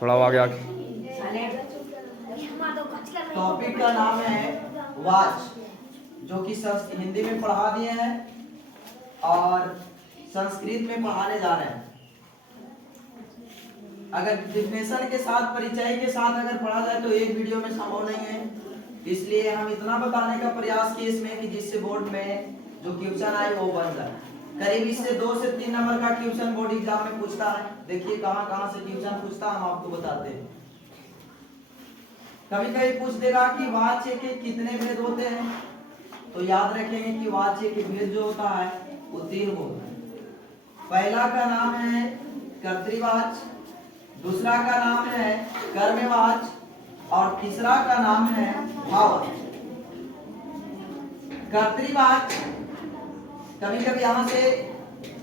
थोड़ा आगे आगे। टॉपिक का नाम है वाच, जो कि हिंदी में पढ़ा दिए हैं और संस्कृत में पढ़ाने जा रहे हैं। अगर डिफिनेशन के साथ, परिचय के साथ अगर पढ़ा जाए तो एक वीडियो में संभव नहीं है, इसलिए हम इतना बताने का प्रयास किए इसमें कि जिससे बोर्ड में जो क्वेश्चन आए वो बन जाए। करीब इससे 2 से 3 नंबर का क्वेश्चन बोर्ड एग्जाम में पूछता है। देखिए कहां कहां से क्वेश्चन पूछता है, हम आपको बताते हैं। कभी कभी पूछ देगा कि वाच्य के कितने भेद होते हैं, तो याद रखेंगे कि वाच्य के भेद जो होता है वो 3 होता है। पहला का नाम है कर्तृवाच्य, दूसरा का नाम है कर्मवाच्य और तीसरा का नाम है भाववाच्य। कर्तृवाच्य कभी कभी यहाँ से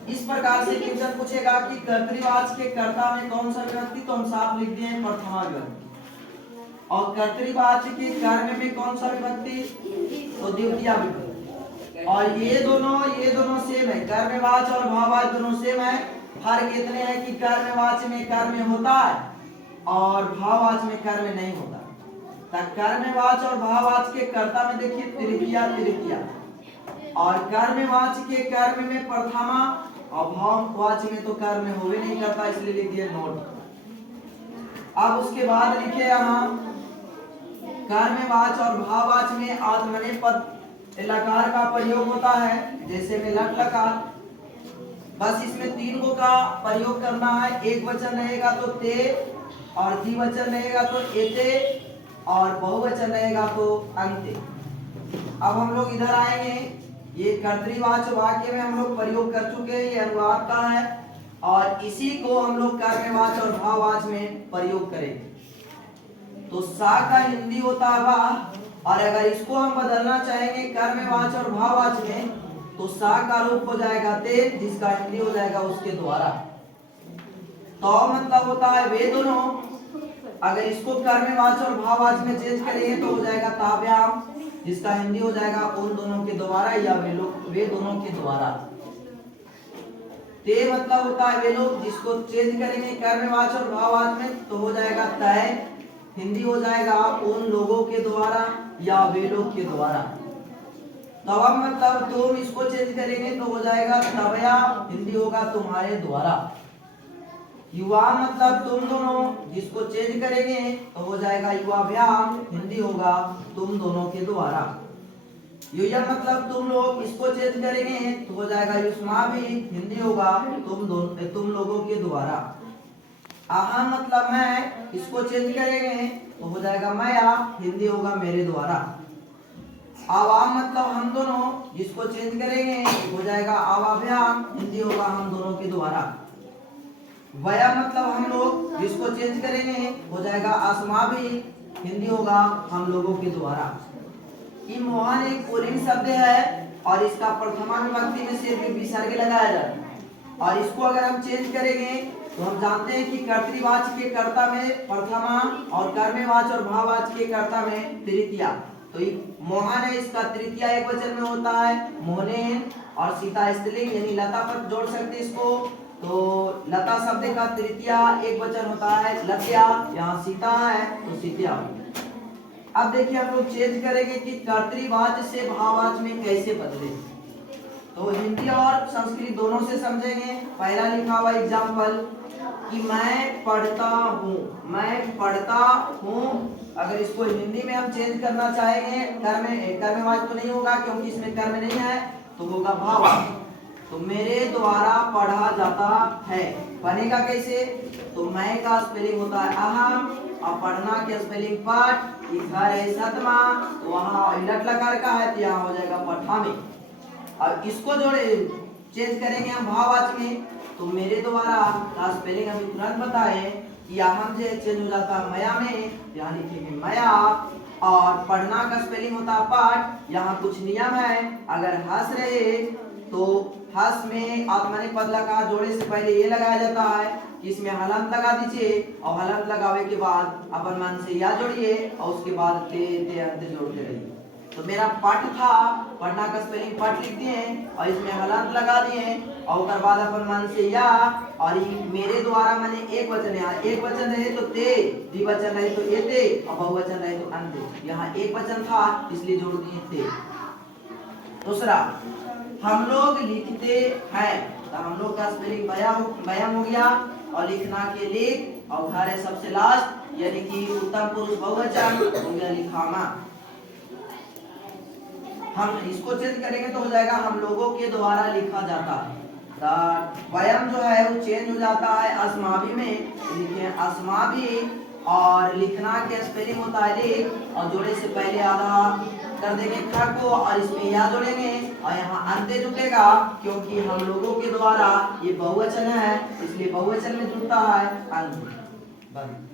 इस प्रकार से क्वेश्चन पूछेगा कि कर्तृवाच्य के कर्ता में कौन सा विभक्ति, तो हम साफ लिख दिए प्रथमा विभक्ति। और कर्तृवाच्य के कर्म में कौन सा विभक्ति, तो द्वितीया विभक्ति। और ये दोनों सेम है, कर्मवाच्य और भाववाच्य दोनों सेम है। फर्क इतने हैं कि कर्मवाच्य में कर्म होता है और भाववाच्य में कर्म नहीं होता। तब कर्मवाच्य और भाववाच्य के कर्ता में देखिए तृतीया, और कर्मवाच्य के कर्म में प्रथमा और भाववाच्य में तो कर्म होवे नहीं करता, इसलिए लिख दिया नोट। अब उसके बाद लिखे यहाँ कर्मवाच्य और भाववाच्य में आत्मनेपद लकार का प्रयोग होता है, जैसे में लट लकार। बस इसमें 3 गो का प्रयोग करना है। एक वचन रहेगा तो ते, और द्विवचन रहेगा तो एते, और बहुवचन रहेगा तो अंते। अब हम लोग इधर आएंगे, ये कर्तृवाच्य वाक्य में हम लोग प्रयोग कर चुके हैं, ये अनुवाद का है, और इसी को हम लोग कर्मवाच्य और भाववाच्य में प्रयोग करेंगे। तो सा का हिंदी होता है वाह, और अगर इसको हम बदलना चाहेंगे कर्मवाच्य और भाववाच्य में, तो सा का रूप हो जाएगा ते, जिसका हिंदी हो जाएगा उसके द्वारा। तो मतलब होता है वे दोनों। अगर इसको कर्मवाच्य और भाववाच्य में चेंज करेंगे तो हो जाएगा ताभ्याम, जिसका हिंदी हो जाएगा उन दोनों के द्वारा या वे दोनों के द्वारा। ते मतलब होता है वे लोग, जिसको चेंज करेंगे कर्मवाच्य और भाववाच्य में तो हो जाएगा तय, हिंदी हो जाएगा उन लोगों के द्वारा या वे लोग के द्वारा। तब मतलब तुम इसको चेंज करेंगे तो हो जाएगा तवया, हिंदी होगा तुम्हारे द्वारा। युवा मतलब तुम दोनों, जिसको चेंज करेंगे तो हो जाएगा युवाभ्याम, हिंदी होगा तुम दोनों के द्वारा। युयम मतलब तुम लोग, इसको चेंज करेंगे तो हो जाएगा युष्माभि, हिंदी होगा तुम लोगों के द्वारा। अहम मतलब मैं, इसको चेंज करेंगे तो हो जाएगा मया, हिंदी होगा मेरे द्वारा। आवाम मतलब हम दोनों, जिसको चेंज करेंगे हो जाएगा आवाभ्याम, हिंदी होगा हम दोनों के द्वारा। वया मतलब हम लोग, जिसको चेंज करेंगे हो जाएगा अस्माभि, हिंदी होगा हम लोगों के द्वारा। ये मोहन एक पुल्लिंग शब्द है और इसका प्रथमा विभक्ति में सिर्फ विसर्ग लगाया जाता है, और इसको अगर हम चेंज करेंगे तो हम जानते हैं कि कर्तृवाच्य के कर्ता में प्रथमा और कर्मवाच्य और भाववाच्य के कर्ता में तृतीया। तो मोहन है, इसका तृतीया एक वचन में होता है मोहनेन, और सीता स्त्रीलिंग यानी लता पर जोड़ सकते इसको, तो लता शब्द का तृतीया एक वचन होता है लत्या, यहाँ सीता है तो सीत्या। अब देखिए हम लोग चेंज करेंगे कि कर्तृवाच्य से भाववाच्य में कैसे बदले, तो हिंदी और संस्कृत दोनों से समझेंगे। पहला लिखा हुआ एग्जाम्पल कि मैं पढ़ता हूँ, अगर इसको हिंदी में हम चेंज करना चाहेंगे, कर्मवाच्य तो नहीं होगा क्योंकि इसमें कर्म नहीं है, तो होगा भाववाच्य। तो मेरे द्वारा पढ़ा जाता है, बनेगा कैसे, तो मैं का स्पेलिंग होता है अहम, और पढ़ना के स्पेलिंग पठ, घर है सतमा, तो वहाँ लट लकार का है तो यहाँ हो जाएगा पठामी। और इसको जोड़े चेंज करेंगे हम भाववाच्य में, तो मेरे द्वारा का स्पेलिंग अभी तुरंत बताए कि अहम जो चेंज हो जाता है मया में, यहाँ लिखेंगे मया। और पढ़ना का स्पेलिंग होता है पाठ, यहाँ कुछ नियम है, अगर हंस रहे तो हंस में आत्मनेपद लकार जोड़े से पहले ये लगाया जाता है कि इसमें हलंत लगा दीजिए, और हलंत लगावे के बाद अपन मन से या जोड़िए और उसके बाद ते अंत जोड़ते रहिए। तो मेरा पट था, पढ़ना का स्पेलिंग पट लिख दिए और इसमें हलंत लगा दिए और उसके बाद अपन मन से या और ये मेरे द्वारा मैंने एक वचन है, एक वचन रहे तो ते, द्विवचन रहे तो एते और बहुवचन रहे तो अन्ते। यहाँ एक वचन था इसलिए जोड़ दिए थे। दूसरा, हम लोग लिखते हैं, तो हम लोग का स्पेलिंग व्यायाम हो गया और लिखना के लिख और उठा रहे सबसे लास्ट यानी कि उत्तम पुरुष बहुवचन हो गया लिखामा। हम इसको चेंज करेंगे तो हो जाएगा हम लोगों के द्वारा लिखा जाता है। व्यायाम जो है वो चेंज हो जाता है अस्माभि में, लिखे अस्माभि और लिखना के स्पेलिंग होता है लिख और जोड़े से पहले आधा कर देंगे ख को और इसमें या जोड़ेंगे और यहाँ अंत्य जुटेगा क्योंकि हम लोगों के द्वारा ये बहुवचन है इसलिए बहुवचन में जुड़ता है अंत।